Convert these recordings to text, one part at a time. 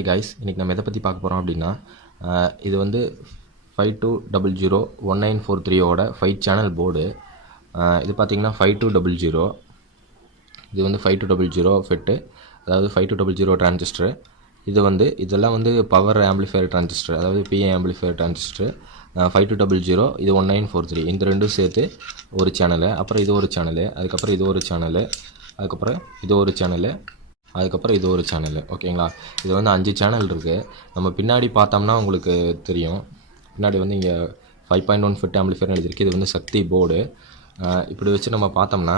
Hi guys, இன்றைக்கி நம்ம எதை பற்றி பார்க்க போகிறோம் அப்படின்னா, இது வந்து 52001943 5 சேனல் போர்டு. இது பார்த்திங்கன்னா 5200, இது வந்து 5200 ஃபெட்டு, அதாவது 5200 டிரான்சிஸ்டர். இதெல்லாம் வந்து பவர் ஆம்பிளிஃபையர் டிரான்சிஸ்டர், அதாவது பிஏ ஆம்பிளிஃபையர் டிரான்சிஸ்டர். 5200, இது 1943, இந்த ரெண்டும் சேர்த்து ஒரு சேனலு. அப்புறம் இது ஒரு சேனலு, அதுக்கப்புறம் இது ஒரு சேனலு, அதுக்கப்புறம் இது ஒரு சேனலு, அதுக்கப்புறம் இது ஒரு சேனலு. ஓகேங்களா? இது வந்து 5 சேனல் இருக்குது. நம்ம பின்னாடி பார்த்தோம்னா உங்களுக்கு தெரியும். பின்னாடி வந்து இங்கே 5.1 ஃபிட் ஆம்பிளிஃபையர் எழுதியிருக்கு. இது வந்து சக்தி போர்டு. இப்படி வச்சு நம்ம பார்த்தோம்னா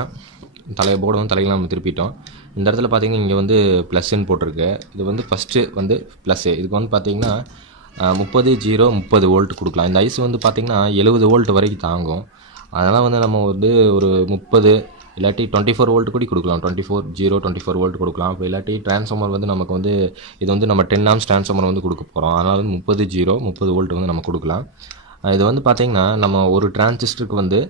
போர்டு வந்து தலையில் நம்ம திருப்பிட்டோம். இந்த இடத்துல பார்த்தீங்கன்னா இங்கே வந்து ப்ளஸ்ன்னு போட்டிருக்கு. இது வந்து ஃபஸ்ட்டு வந்து ப்ளஸ்ஸு. இதுக்கு வந்து பார்த்தீங்கன்னா 30 வோல்ட் கொடுக்கலாம். இந்த ஐஸ் வந்து பார்த்திங்கன்னா 70 வோல்ட் வரைக்கும் தாங்கும். அதனால் வந்து நம்ம வந்து ஒரு 30 இல்லாட்டி 24 வோல்ட் கூட கொடுக்கலாம். 24 வோல்ட் கொடுக்கலாம். அப்போ இல்லாட்டி ட்ரான்ஸ்ஃபார்மர் வந்து நமக்கு வந்து இது வந்து நம்ம 10 ஆம்ஸ் ட்ரான்ஸ்ஃபார்மர் வந்து கொடுக்க போகிறோம். அதனால் வந்து 30 வோல்ட் வந்து நம்ம கொடுக்கலாம். இது வந்து பார்த்திங்கன்னா நம்ம ஒரு டிரான்சிஸ்டருக்கு வந்து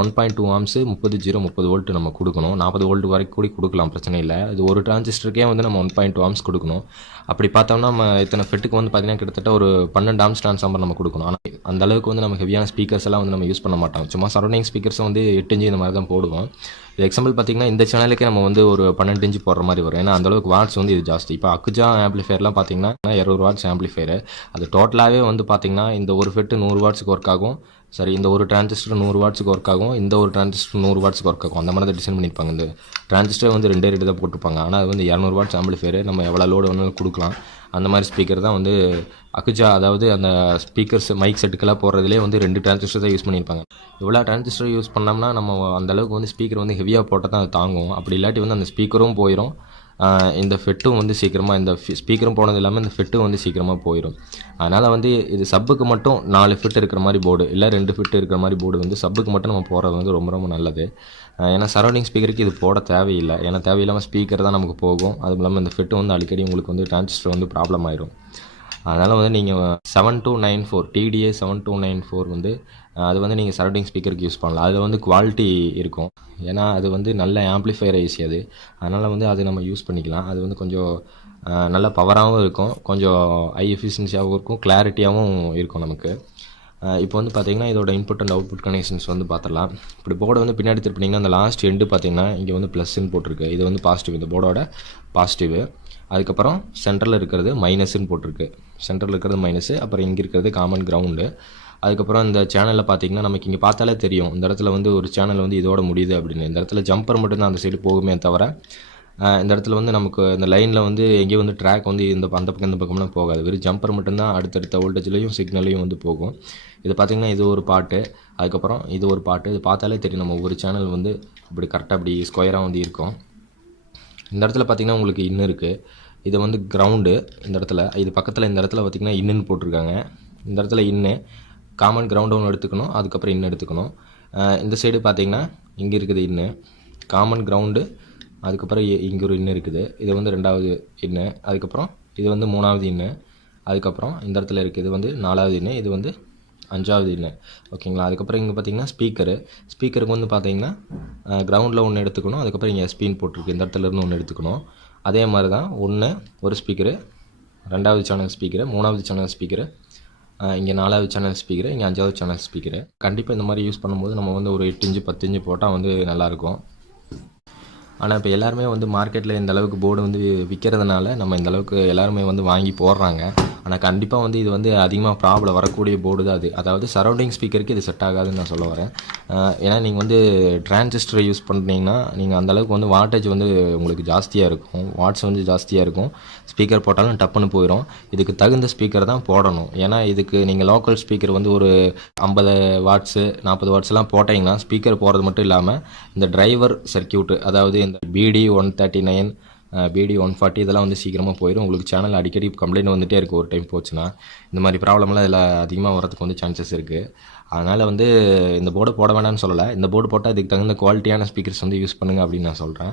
1.2 ஆம்ஸு 30 வோல்ட் நம்ம கொடுக்கணும். 40 வோல்ட் வரைக்கும் கூட கொடுக்கலாம், பிரச்சனை இல்லை. இது ஒரு டிரான்சிஸ்டருக்கே வந்து நம்ம 1.2 ஆம்ஸ் கொடுக்கணும். அப்படி பார்த்தோம்னா நம்ம இத்தனை ஃபெட்டுக்கு வந்து பார்த்திங்கன்னா கிட்டத்தட்ட ஒரு 12 ஆம்ஸ் ட்ரான்ஸ்ஃபார்மர் நம்ம கொடுக்கணும். ஆனால் அந்த அளவுக்கு வந்து நம்ம ஹெவியான ஸ்பீக்கர்ஸ் எல்லாம் வந்து நம்ம யூஸ் பண்ண மாட்டோம். சும்மா சரௌண்டிங் ஸ்பீக்கர்ஸை வந்து 8 இன்ச்சு இந்த மாதிரி தான் போடுவோம். இது எக்ஸாம்பிள் பார்த்திங்கன்னா இந்த சேனலுக்கே நம்ம வந்து ஒரு 12 இன்ச்சு போடுற மாதிரி வரும். ஏன்னா அந்தளவுக்கு வாட்ஸ் வந்து இது ஜாஸ்தி. இப்போ அக்குஜா ஆம்பிளிஃபையர்லாம் பார்த்திங்கன்னா 200 வாட்ஸ் ஆம்பிளிஃபையர். அது டோட்டலாகவே வந்து பார்த்திங்கன்னா இந்த ஒரு ஃபெட்டு 100 வாட்ஸுக்கு ஒர்க் ஆகும். சரி, இந்த ஒரு டிரான்சிஸ்டர் 100 வாட்ஸுக்கு ஒர்க் ஆகும், இந்த ஒரு டிரான்சிஸ்டர் 100 வாட்ஸுக்கு ஒர்க் ஆகும். அந்த மாதிரி தான் டிசைன் பண்ணியிருப்பாங்க. இந்த டிரான்சிஸ்டர் வந்து 2 ரேட்டு தான் போட்டிருப்பாங்க. ஆனால் அது வந்து 200 வாட்ஸ் ஆம்பிளிஃபையர். நம்ம எவ்வளோ லோடு வேணாலும் கொடுக்கலாம். அந்த மாதிரி ஸ்பீக்கர் தான் வந்து அக்குஜா, அதாவது அந்த ஸ்பீக்கர்ஸ் மைக் செட்டுக்கெல்லாம் போடுறதுலேயே வந்து 2 டிரான்சிஸ்டர் தான் யூஸ் பண்ணியிருப்பாங்க. இவ்வளோ டிரான்சிஸ்டர் யூஸ் பண்ணோம்னா நம்ம அந்தளவுக்கு வந்து ஸ்பீக்கர் வந்து ஹெவியாக போட்டால் தான் அது தாங்கும். அப்படி இல்லாட்டி வந்து அந்த ஸ்பீக்கரும் போயிடும், இந்த ஃபெட்டும் வந்து சீக்கிரமாக, இந்த ஸ்பீக்கரும் போனது இல்லாமல் இந்த ஃபெட்டும் வந்து சீக்கிரமாக போயிடும். அதனால் வந்து இது சப்புக்கு மட்டும் 4 ஃபிட் இருக்கிற மாதிரி போர்டு, இல்லை 2 ஃபிட் இருக்கிற மாதிரி போர்டு வந்து சப்புக்கு மட்டும் நம்ம போடுறது வந்து ரொம்ப ரொம்ப நல்லது. ஏன்னா சரௌண்டிங் ஸ்பீக்கருக்கு இது போட தேவையில்லை. ஏன்னா தேவையில்லாமல் ஸ்பீக்கர் தான் நமக்கு போகும். அதுவும் இல்லாமல் இந்த ஃபிட்டு வந்து அடிக்கடி உங்களுக்கு வந்து டிரான்சிஸ்டர் வந்து ப்ராப்ளம் ஆயிடும். அதனால் வந்து நீங்கள் 7294 TDA 7294 வந்து அது வந்து நீங்கள் சரௌண்டிங் ஸ்பீக்கருக்கு யூஸ் பண்ணலாம். அதில் வந்து குவாலிட்டி இருக்கும். ஏன்னா அது வந்து நல்ல ஆம்பிளிஃபையர் ஐசி அது. அதனால் வந்து அது நம்ம யூஸ் பண்ணிக்கலாம். அது வந்து கொஞ்சம் நல்ல பவராகவும் இருக்கும், கொஞ்சம் ஹை எஃபிஷியன்சியாகவும் இருக்கும், கிளாரிட்டியாகவும் இருக்கும் நமக்கு. இப்போ வந்து பார்த்திங்கன்னா இதோட இன்புட் அண்ட் அவுட்புட் கனெக்ஷன்ஸ் வந்து பார்த்துடலாம். இப்படி போர்டை வந்து பின்னாடி திருப்பினீங்கன்னா அந்த லாஸ்ட் எண்டு பார்த்திங்கன்னா இங்கே வந்து ப்ளஸ்ன்னு போட்டிருக்கு. இது வந்து பாசிட்டிவ், இந்த போர்டோட பாசிட்டிவ். அதுக்கப்புறம் சென்டரில் இருக்கிறது மைனஸ்ன்னு போட்டிருக்கு. சென்டரில் இருக்கிறது மைனஸு, அப்புறம் இங்கே இருக்கிறது காமன் கிரவுண்டு. அதுக்கப்புறம் இந்த சேனலில் பார்த்திங்கன்னா நமக்கு இங்கே பார்த்தாலே தெரியும், இந்த இடத்துல வந்து ஒரு சேனல் வந்து இதோட முடியுது அப்படின்னு. இந்த இடத்துல ஜம்பர் மட்டும்தான் அந்த சைடு போகுமே தவிர இந்த இடத்துல வந்து நமக்கு இந்த லைனில் வந்து எங்கேயும் வந்து ட்ராக் வந்து அந்த பக்கம் இந்த பக்கம்லாம் போகாது. வெறும் ஜம்பர் மட்டும்தான் அடுத்தடுத்த வோல்டேஜ்லேயும் சிக்னல்லையும் வந்து போகும். இது பார்த்திங்கன்னா இது ஒரு பாட்டு, அதுக்கப்புறம் இது ஒரு பாட்டு. இது பார்த்தாலே தெரியும் நம்ம ஒவ்வொரு சேனல் வந்து இப்படி கரெக்டாக அப்படி ஸ்கொயராக வந்து இருக்கும். இந்த இடத்துல பார்த்திங்கன்னா உங்களுக்கு இன்னும் இருக்குது. இது வந்து கிரவுண்டு. இந்த இடத்துல இது பக்கத்தில் இந்த இடத்துல பார்த்திங்கன்னா இன்னுன்னு போட்டிருக்காங்க. இந்த இடத்துல இன்னு காமன் கிரவுண்டு ஒன்று எடுத்துக்கணும், அதுக்கப்புறம் இன்னும் எடுத்துக்கணும். இந்த சைடு பார்த்திங்கன்னா இங்கே இருக்குது இன்னு காமன் கிரவுண்டு, அதுக்கப்புறம் இங்கே ஒரு இன்னு இருக்குது. இது வந்து 2வது இன்னு, அதுக்கப்புறம் இது வந்து 3வது இன்னு, அதுக்கப்புறம் இந்த இடத்துல இருக்குது இது வந்து 4வது இன்னு, இது வந்து 5வது இன்னு. ஓகேங்களா? அதுக்கப்புறம் இங்கே பார்த்திங்கன்னா ஸ்பீக்கருக்கு வந்து பார்த்திங்கன்னா கிரவுண்டில் ஒன்று எடுத்துக்கணும், அதுக்கப்புறம் இங்கே ஸ்பீன் போட்டிருக்கு, இந்த இடத்துல இருந்து ஒன்று எடுத்துக்கணும். அதே மாதிரி தான் ஒரு ஸ்பீக்கரு, 2வது சேனல் ஸ்பீக்கரு, 3வது சேனல் ஸ்பீக்கரு, இங்கே 4வது சேனல் ஸ்பீக்கரு, இங்கே 5வது சேனல் ஸ்பீக்கரு. கண்டிப்பாக இந்த மாதிரி யூஸ் பண்ணும்போது நம்ம வந்து ஒரு 8 இன்ச்சு 10 இன்ச்சு போட்டால் வந்து நல்லாயிருக்கும். ஆனால் இப்போ எல்லாருமே வந்து மார்க்கெட்டில் இந்த அளவுக்கு போர்டு வந்து விற்கிறதுனால நம்ம இந்த அளவுக்கு எல்லாருமே வந்து வாங்கி போடுறாங்க. ஆனால் கண்டிப்பாக வந்து இது வந்து அதிகமாக ப்ராப்ளம் வரக்கூடிய போர்டு தான் அது. அதாவது சரௌண்டிங் ஸ்பீக்கருக்கு இது செட் ஆகாதுன்னு நான் சொல்ல வரேன். ஏன்னா நீங்கள் வந்து டிரான்சிஸ்டர் யூஸ் பண்ணுறீங்கன்னா நீங்கள் அந்தளவுக்கு வந்து வாட்டேஜ் வந்து உங்களுக்கு ஜாஸ்தியாக இருக்கும், வாட்ஸ் வந்து ஜாஸ்தியாக இருக்கும். ஸ்பீக்கர் போட்டாலும் டப்புன்னு போயிடும். இதுக்கு தகுந்த ஸ்பீக்கர் தான் போடணும். ஏன்னா இதுக்கு நீங்கள் லோக்கல் ஸ்பீக்கர் வந்து ஒரு 50 வாட்ஸு 40 வாட்ஸ்லாம் போட்டிங்கன்னா ஸ்பீக்கர் போகிறது மட்டும் இல்லாமல் இந்த டிரைவர் சர்க்கியூட்டு, அதாவது இந்த BD139 BD140 இதெல்லாம் வந்து சீக்கிரமாக போயிடும். உங்களுக்கு சேனல் அடிக்கடி கம்ப்ளைண்ட் வந்துகிட்டே இருக்குது. ஒரு டைம் போச்சுன்னா இந்த மாதிரி ப்ராப்ளம்லாம் இதில் அதிகமாக வரதுக்கு வந்து சான்சஸ் இருக்குது. அதனால் வந்து இந்த போர்டு போட வேண்டாம்னு சொல்லலை. இந்த போர்டு போட்டால் இதுக்கு தகுந்த குவாலிட்டியான ஸ்பீக்கர்ஸ் வந்து யூஸ் பண்ணுங்கள் அப்படின்னு நான் சொல்கிறேன்.